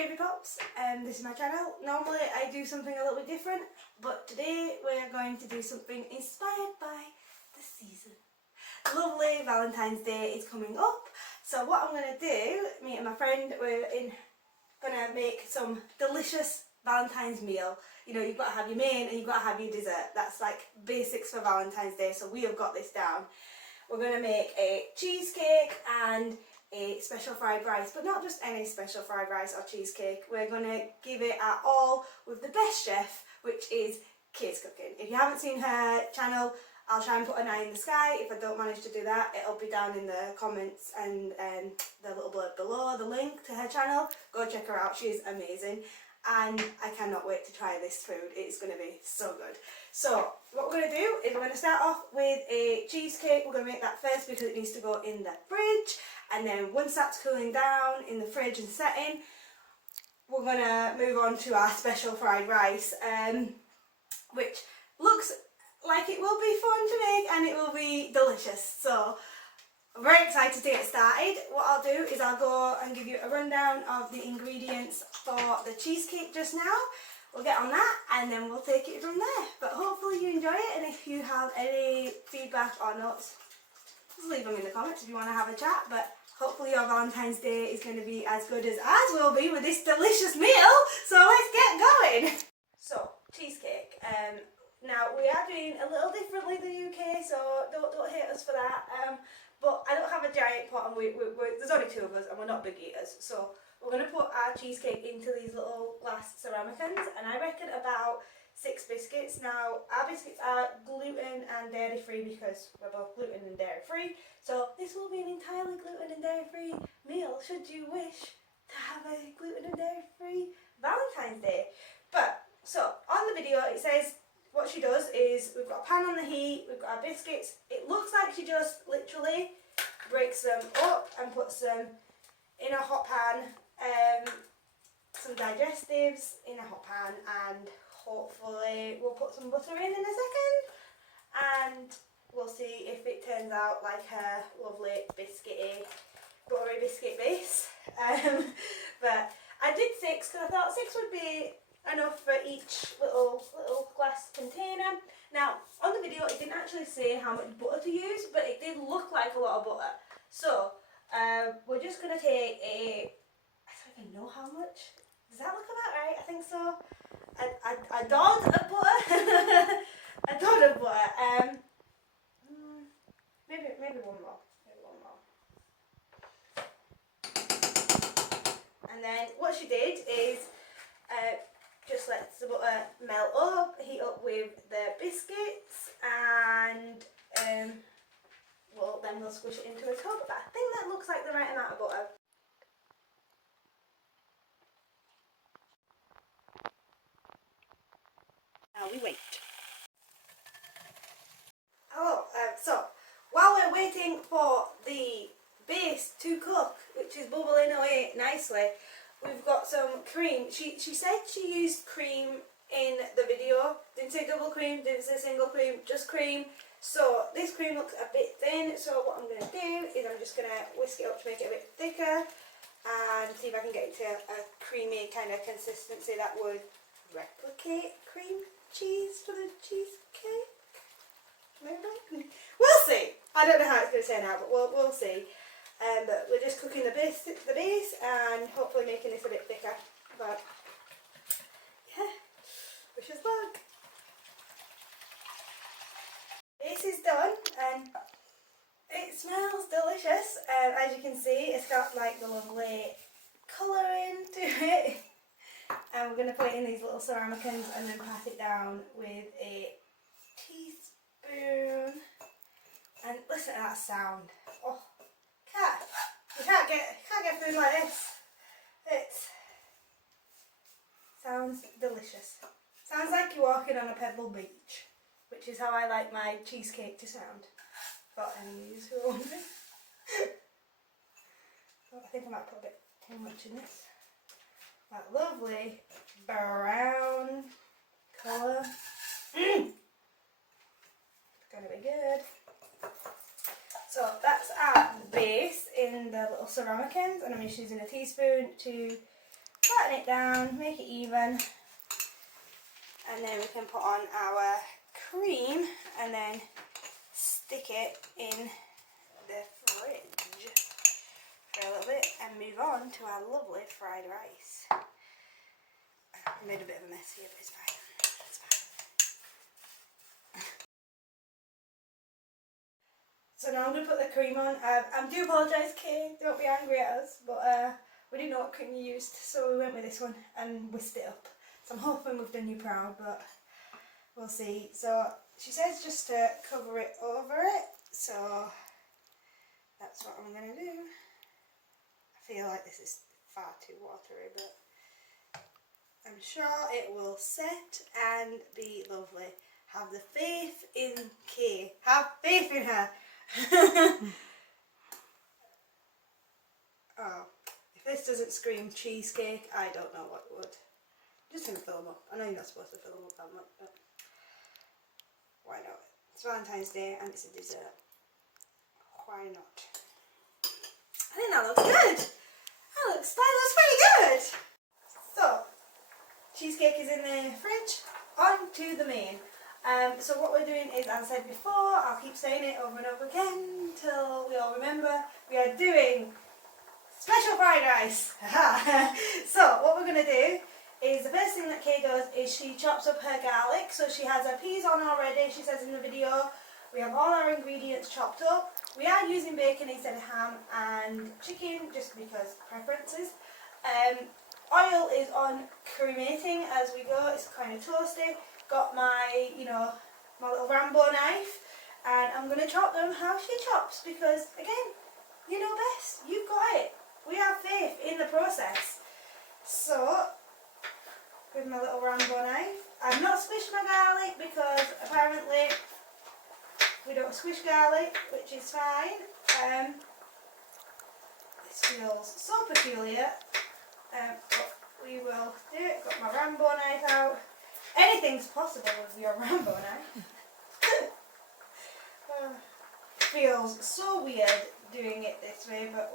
RaviePops, and this is my channel. Normally I do something a little bit different, but today we're going to do something inspired by the season. Lovely Valentine's Day is coming up, so what I'm going to do, me and my friend, we're going to make some delicious Valentine's meal. You know, you've got to have your main and you've got to have your dessert. That's like basics for Valentine's Day, so we have got this down. We're going to make a cheesecake and a special fried rice, but not just any special fried rice or cheesecake. We're going to give it our all with the best chef, which is Kids Cooking. If you haven't seen her channel, I'll try and put an eye in the sky. If I don't manage to do that, it'll be down in the comments and the little blurb below, the link to her channel. Go check her out, she's amazing. And I cannot wait to try this food. It's going to be so good. So what we're going to do is we're going to start off with a cheesecake. We're going to make that first because it needs to go in the fridge, and then once that's cooling down in the fridge and setting, we're going to move on to our special fried rice, which looks like it will be fun to make and it will be delicious. So I'm very excited to get started. What I'll do is I'll go and give you a rundown of the ingredients for the cheesecake just now. We'll get on that and then we'll take it from there. But hopefully you enjoy it, and if you have any feedback or notes, just leave them in the comments if you want to have a chat. But hopefully your Valentine's Day is going to be as good as ours will be with this delicious meal. So let's get going. So, cheesecake. Now we are doing a little differently than the UK, so don't hate us for that. But I don't have a giant pot, and there's only two of us and we're not big eaters. So we're going to put our cheesecake into these little glass ceramicans, and I reckon about 6 biscuits. Now our biscuits are gluten and dairy free because we're both gluten and dairy free. So this will be an entirely gluten and dairy free meal should you wish to have a gluten and dairy free Valentine's Day. But so on the video it says what she does is we've got a pan on the heat, we've got our biscuits. It looks like she just literally breaks them up and puts them in a hot pan, some digestives in a hot pan, and hopefully we'll put some butter in a second and we'll see if it turns out like her lovely biscuity, buttery biscuit base. But I did 6 because I thought 6 would be enough for each little glass container. Now on the video it didn't actually say how much butter to use, but it did look like a lot of butter. So we're just going to take I don't even know how much. Does that look about right? I think so. A dodd of butter. A dodd of butter. Maybe one more. And then what she did is just let the butter melt up, heat up with the biscuits, and we'll squish it into a tub. But I think that looks like the right amount of butter. Now we wait. Oh, so while we're waiting for the base to cook, which is bubbling away nicely, we've got some cream. She said she used cream in the video. Didn't say double cream, didn't say single cream, just cream. So this cream looks a bit thin, so what I'm going to do is I'm just going to whisk it up to make it a bit thicker and see if I can get it to a creamy kind of consistency that would replicate cream cheese for the cheesecake. Maybe? We'll see. I don't know how it's going to turn out, but we'll see. But we're just cooking the base and hopefully making this a bit thicker. But yeah, wish us luck. Base is done and it smells delicious. As you can see, it's got like the lovely colouring to it. And we're going to put it in these little ceramicans and then pat it down with a teaspoon. And listen to that sound. Oh. You can't get food like this. It sounds delicious. Sounds like you're walking on a pebble beach, which is how I like my cheesecake to sound. For any of you who are wondering. I think I might put a bit too much in this. That lovely brown colour. It's gonna be good. So that's our base in the little ceramicans, and I'm just using a teaspoon to pat flatten it down, make it even, and then we can put on our cream and then stick it in the fridge for a little bit and move on to our lovely fried rice. I made a bit of a mess here, but it's fine. It's fine. So now I'm going to put the cream on. I do apologise, Kay, don't be angry at us, but we didn't know what cream you used, so we went with this one and whisked it up. So I'm hoping we've done you proud, but we'll see. So she says just to cover it over it, so that's what I'm going to do. I feel like this is far too watery, but I'm sure it will set and be lovely. Have the faith in Kay. Have faith in her. Oh, if this doesn't scream cheesecake, I don't know what would. I'm just going to fill them up. I know you're not supposed to fill them up that much, but why not? It's Valentine's Day and it's a dessert. Why not? I think that looks good. That looks pretty good. So, cheesecake is in the fridge. On to the main. So what we're doing is, as I said before, I'll keep saying it over and over again until we all remember, we are doing special fried rice. So what we're going to do is, the first thing that Kay does is she chops up her garlic. So she has her peas on already, she says in the video. We have all our ingredients chopped up. We are using bacon instead of ham and chicken just because preferences. Oil is on cremating as we go, it's kind of toasty. Got my, my little Rambo knife, and I'm going to chop them how she chops because, again, you know best, you've got it. We have faith in the process. So, with my little Rambo knife, I've not squished my garlic because apparently we don't squish garlic, which is fine. This feels so peculiar, but we will do it. Got my Rambo knife out. Anything's possible with your Rambo knife. Feels so weird doing it this way, but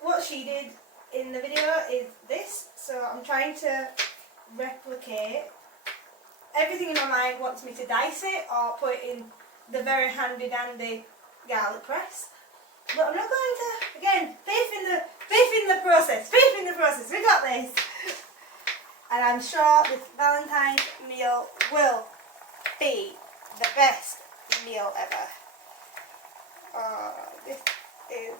what she did in the video is this, so I'm trying to replicate. Everything in my mind wants me to dice it or put it in the very handy dandy garlic press, but I'm not going to. Again, faith in the process, we got this. And I'm sure this Valentine's meal will be the best meal ever. Oh, this is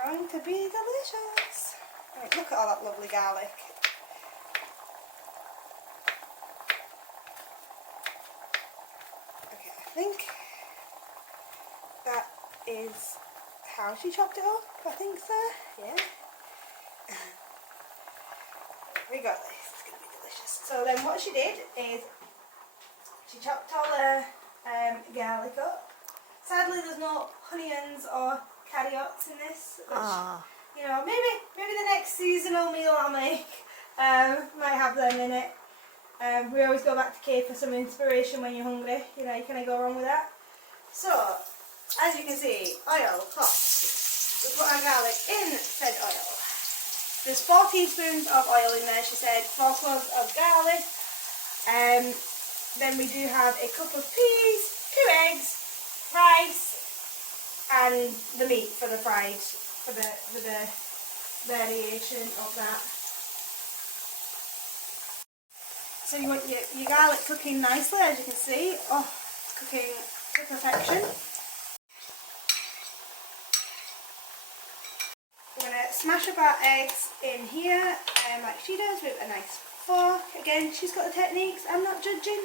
going to be delicious. Right, look at all that lovely garlic. Okay, I think that is how she chopped it up. I think so, yeah. We got this, it's going to be delicious. So then what she did is she chopped all the garlic up. Sadly there's no onions or carrots in this, which, maybe the next seasonal meal I'll make might have them in it. We always go back to Kay for some inspiration when you're hungry, you can't go wrong with that. So, as you can see, oil, hot. We put our garlic in said oil. There's 4 teaspoons of oil in there, she said, 4 cloves of garlic. Then we do have a cup of peas, 2 eggs, rice, and the meat for the fried, for the variation of that. So you want your garlic cooking nicely, as you can see. Oh, it's cooking to perfection. We're going to smash up our eggs in here, like she does, with a nice fork. Again, she's got the techniques. I'm not judging.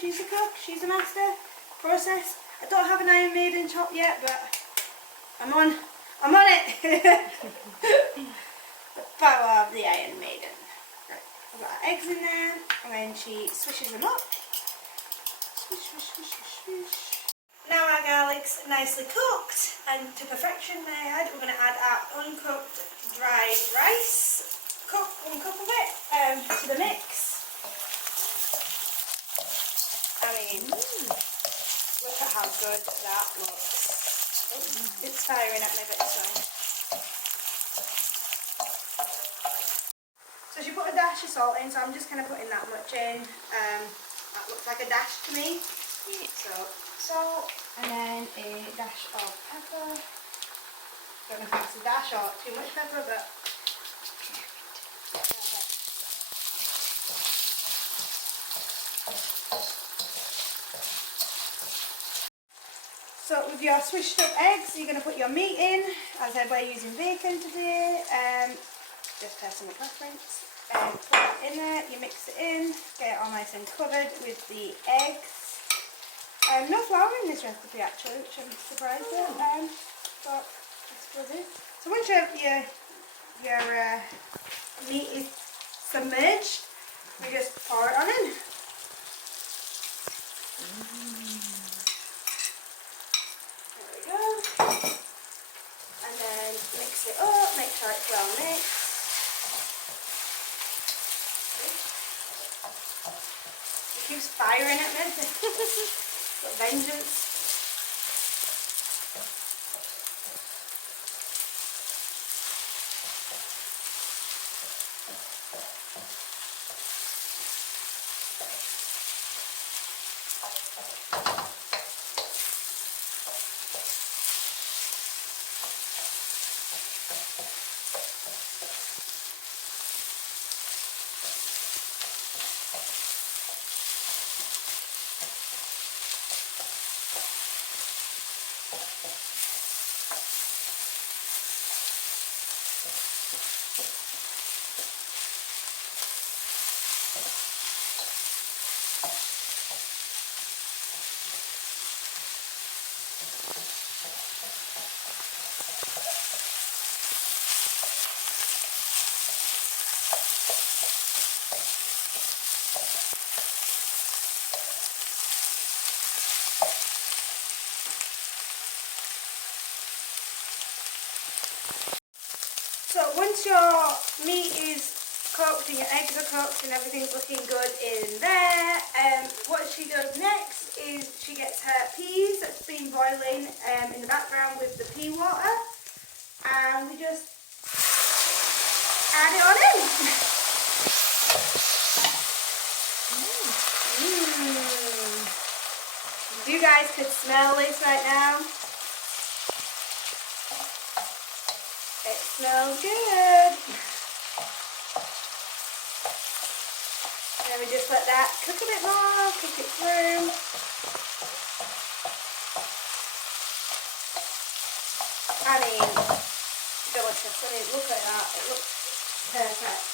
She's a cook. She's a master. Process. I don't have an Iron Maiden chop yet, but I'm on it. The power of the Iron Maiden. Right, I've got our eggs in there, and then she swishes them up. Swish, swish, swish, swish, swish. Now our garlic's nicely cooked and to perfection may I add, we're going to add our uncooked dried rice. Cook 1 cup of it to the mix. Look at how good that looks. Oh, it's firing at me, but it's fine. a dash of salt in, so I'm just kind of putting that much in. That looks like a dash to me. So salt, and then a dash of pepper. Don't know if that's a dash or too much pepper, but perfect. So with your swished up eggs, you're going to put your meat in. As I said, we're using bacon today. Just personal preference. Put that in there, you mix it in, get it all nice and covered with the eggs. No flour in this recipe actually, which I'm surprised at. But I suppose it is. So once your meat is submerged, we just pour it on in. There we go. And then mix it up, make sure it's well mixed. It keeps firing at me. Got vengeance. So once your meat is cooked and your eggs are cooked and everything's looking good in there, what she does next is she gets her peas that's been boiling in the background with the pea water, and we just add it on in. If you guys could smell this right now. It smells good. And then we just let that cook a bit more, cook it through. I mean, delicious. I mean, look at that. It looks perfect.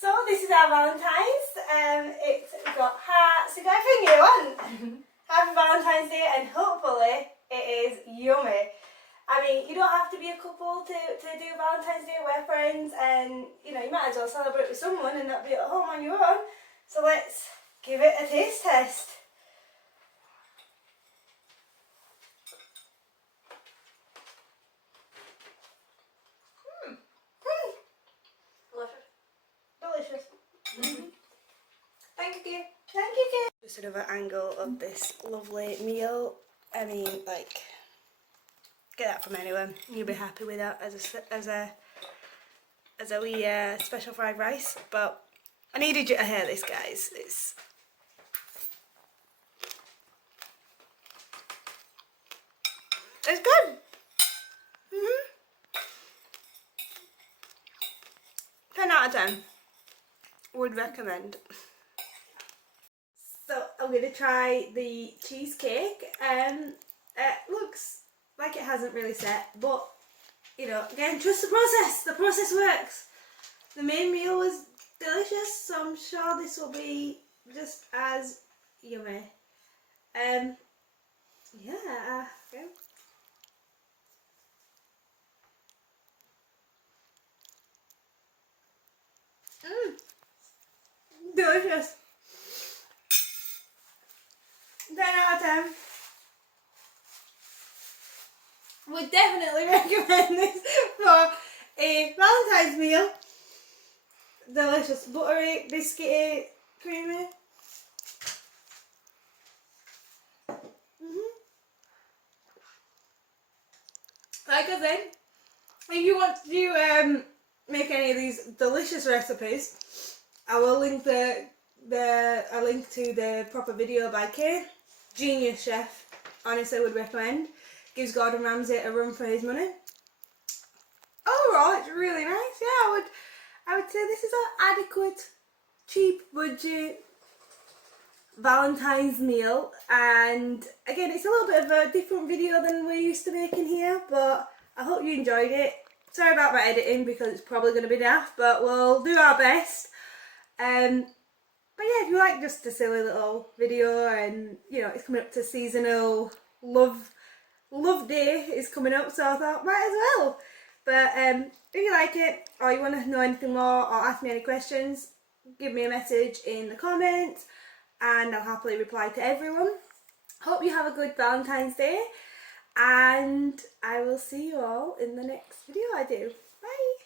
So this is our Valentine's. We've got hearts, we've got everything you want. Happy Valentine's Day, and hopefully it is yummy. I mean, you don't have to be a couple to do Valentine's Day. We're friends, and you know, you might as well celebrate with someone and not be at home on your own. So let's give it a taste test. Delicious. Delicious. Thank you. Thank you, Kate. Just another angle of this lovely meal. I mean, like, get that from anywhere. You'll be happy with that as a wee special fried rice. But I needed you to hear this, guys. It's good. 10 out of 10. Would recommend. So I'm going to try the cheesecake. It looks like it hasn't really set, but you know, again, trust the process. The process works. The main meal was delicious, so I'm sure this will be just as yummy. Yeah. Okay. Delicious. 10 out of 10. Would definitely recommend this for a Valentine's meal. Delicious, buttery, biscuity, creamy. Like I said, if you want to make any of these delicious recipes, I will link a link to the proper video by Kay. Genius chef, honestly would recommend. Gives Gordon Ramsay a run for his money. Overall, it's really nice. Yeah, I would say this is an adequate, cheap, budget Valentine's meal. And again, it's a little bit of a different video than we're used to making here, but I hope you enjoyed it. Sorry about my editing because it's probably going to be daft, but we'll do our best. But yeah, if you like just a silly little video, and you know, it's coming up to seasonal love day is coming up, so I thought might as well. But if you like it, or you want to know anything more, or ask me any questions, give me a message in the comments and I'll happily reply to everyone. Hope you have a good Valentine's Day, and I will see you all in the next video I do. Bye!